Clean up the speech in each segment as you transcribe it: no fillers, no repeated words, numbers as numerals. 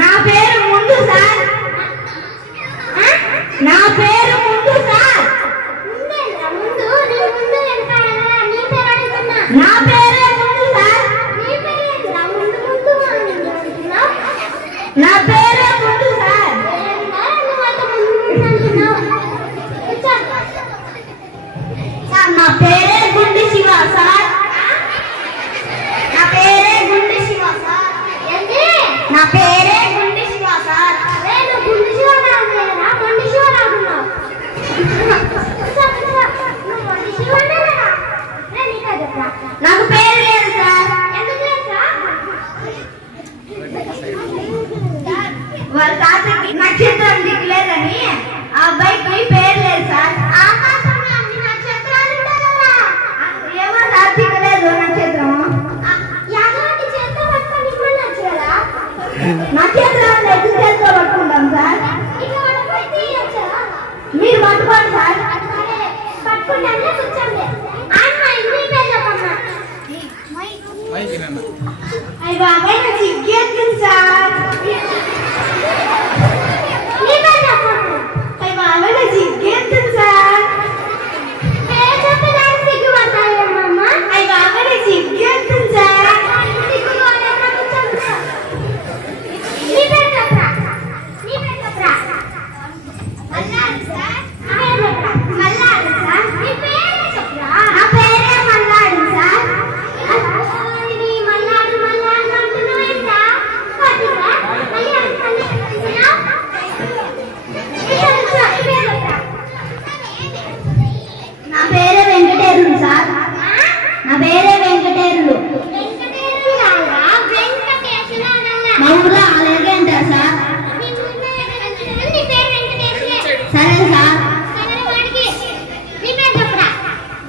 నా పేరు ముందు సార్. నా పేరు ముందు సార్. నా పేరే ముందు సార్. నా పేరే ముందు సార్. నా పేరే గుండి శివ సార్. నా పేరే గుండి శివ సార్. నా పేరే గుండి శివ సార్. నాకు పేరు లేదు సార్. వాళ్ళ తాతకి నక్షత్రం దిక్కులేదని ఆ అబ్బాయికి పేరు లేదు సార్. ఏమో సార్ దిక్కలేదు నక్షత్రం. నక్షత్రాన్ని ఎదురు చేస్తూ పట్టుకుంటాం సార్. మీరు పట్టుకోండి సార్. అయ్యి బాబాయ్ నాకు సిగ్గేస్తుంది సార్. అయ్యి బాబాయ్ నాకు సిగ్గేస్తుంది సార్. అయ్యి బాబాయ్ నాకు సిగ్గేస్తుంది సార్. నా పేరే వెంకటేరులు. మా ఊర్లో అలాగే అంటారు సార్. సరే సార్.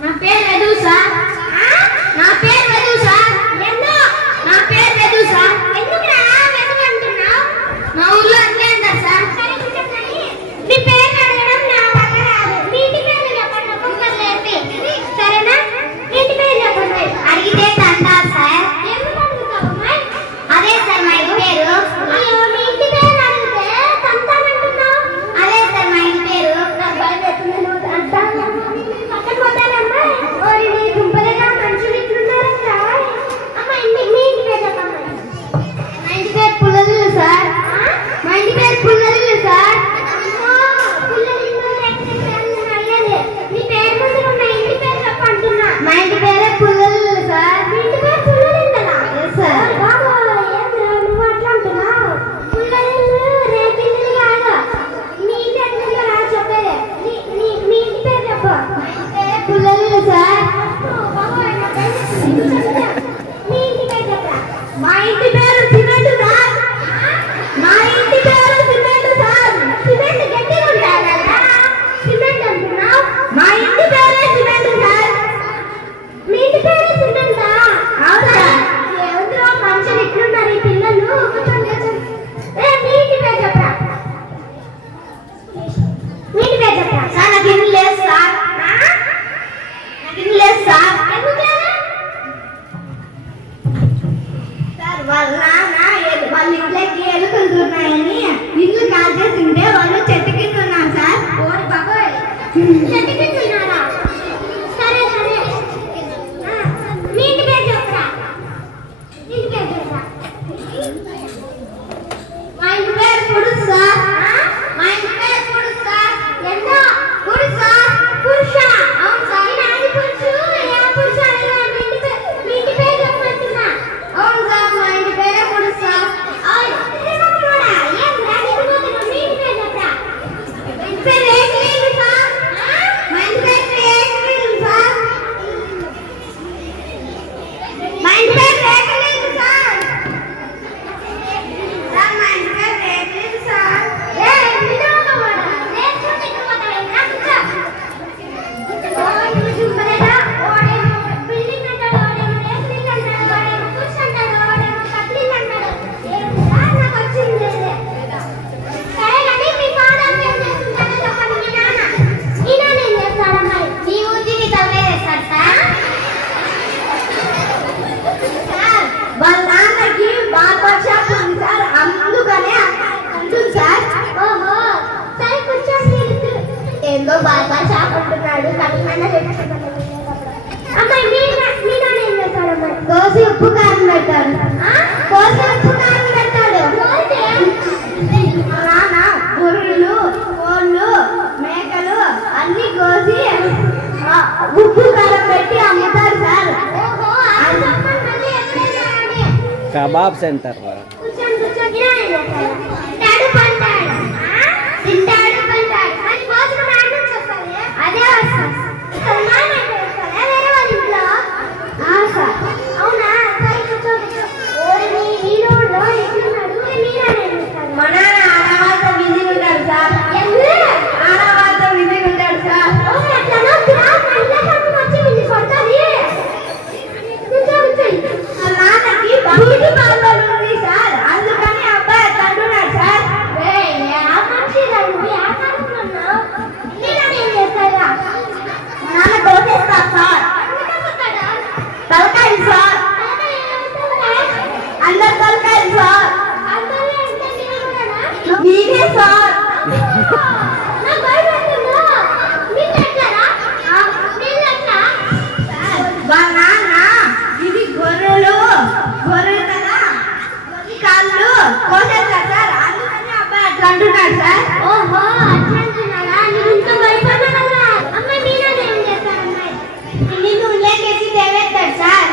నా పేరు వెదు సార్. నా పేరు వెదు సార్. నా పేరు వెదు సార్. మా ఊర్లో అట్లే అంటారు సార్. అడిగితే తంటా సార్. అదే సార్ మా ఇంటి పేరు. అదే సార్ మా ఇంటి పేరు. మా ఇంటి పేరు పుల్లలు సార్. మా ఇంటి పేరు పుల్లలు సార్. మా ఇంటి పేరే పుల్లలు సార్. పుల్లలు సార్. మా ఇంటి పేరు సిమెంట్ సార్. మా ఇంటి పేరు సిమెంట్ సార్. సిమెంట్ గట్టిగా ఉంటారా? సిమెంట్ అంటున్నావు. మా ఇంటి పేరే సిమెంట్ సార్. మీ ఇంటి పేరే సిమెంటా? అవునా? ఎవరో మనుషులు ఇట్లున్నారు ఈ పిల్లలు. మీ ఇంటి పేరు చెప్పరా? మీ ఇంటి పేరు చెప్పరా? సార్ నాకు ఇల్లు లేదు సార్. నాకు ఇల్లు లేదు సార్. సార్ వాళ్ళ నాన్న వాళ్ళ ఇంట్లోకి ఎలుకలు దూరినాయని ఇల్లు కాల్ చేస్తుంటే వాళ్ళు చెట్టు కింద ఉన్నారు సార్. ఓడి బాబోయ్, చెట్టు కింద ఉన్నారా? సరే సరే. మీ ఇంటి పేరు చెప్పరా? ఇంటి పేరు చెప్పరా? మా ఇంటి పేరు పురుష్ సార్. మా ఇంటి పేరు పురుష్ సార్. ఎంతో పురుష్ సార్. పురుష. అవును సార్. నాది పురుషు. ఏ పురుష? మీ ఇంటి పేరు చెప్పమంటున్నా. అవును సార్. మా ఇంటి పేరే పురుష్ సార్. మీ ఇంటి పేరు చెప్పరా? ఇంటి పేరు ఏం లేదు సార్. మా ఉప్పు కారం పెట్టాడు. కోసి ఉప్పు కారం పెట్టాడు. మా నాన్న గొర్రెలు, కోళ్ళు, మేకలు అన్ని కోసి ఉప్పు కారం పెట్టి అమ్ముతారు సార్. కబాబ్ సెంటర్ అదే అవునా మన ఆడవాళ్ళతో బిజీ ఉంటాడు సార్. ఆడవాళ్ళతో బిజీ ఉంటాడు సార్. నాన్నకి బ్యూటీ పార్లర్ ఉంది సార్. అందుకని అబ్బాయి అట్లా అంటున్నాడు సార్. నాన్న దోసేస్తారు సార్. తలకాయలు సార్. అందరు తలకాయలు సార్. మీరే సార్. వాళ్ళ నాన్న ఇది గొర్రెలు కదా కాళ్ళు కోసేస్తారు సార్. అందుకని అబ్బాయి అట్లా అంటున్నాడు సార్. ఓహో అట్లా అంటున్నాడా? నేను ఇంత భయపడ్డా. అమ్మాయి మీరే ఏం చేస్తారు? అమ్మాయి నిన్ను లేకేసి దేవేస్తాడు సార్.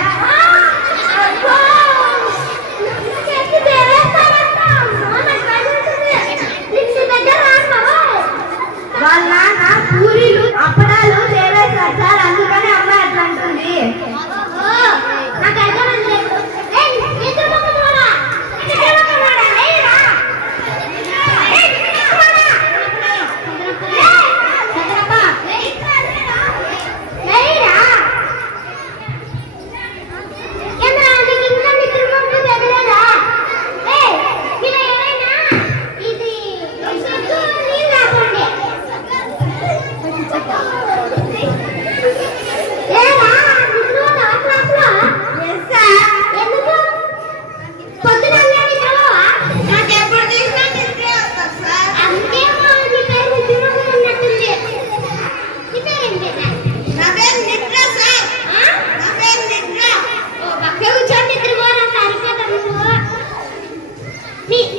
వాళ్ళ నాన్న పూరీలు అప్పడాలు దేవేస్తాడు సార్. అందుకని అమ్మాయి అట్లా అంటుంది.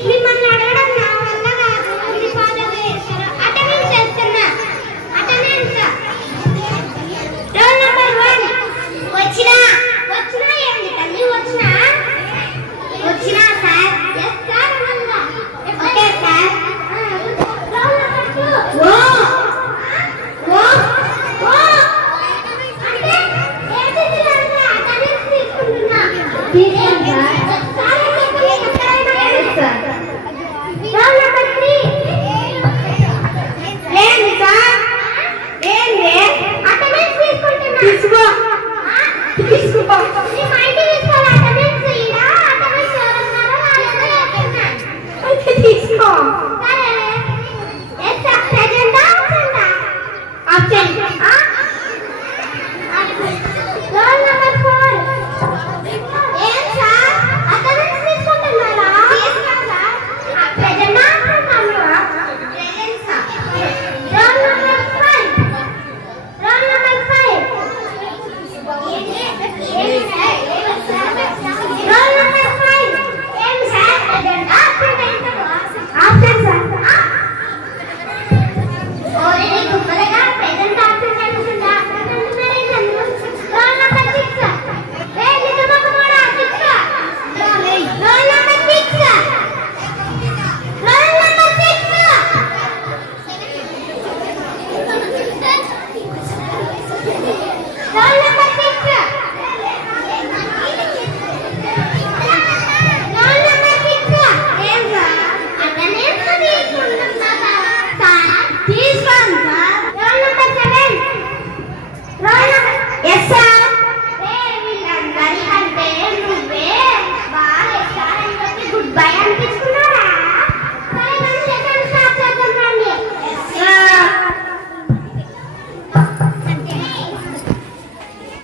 మిమ్మల్ని అడగడం నా వల్ల కాదు. ఇది ఫాలో చేస్తారు. అటెండెన్స్ చేస్తున్నా. అటెండెన్స్ రోల్ నెంబర్ 1 వచ్చినా ఏంటి తల్లి? వచ్చినా సార్. ఎస్ సార్ అనంగా. Okay sir. రోల్ నెంబర్ 2 ఓ అంటే ఏంటి? అటెండెన్స్ తీసుకుంటున్నా. తీసుకోండి సార్.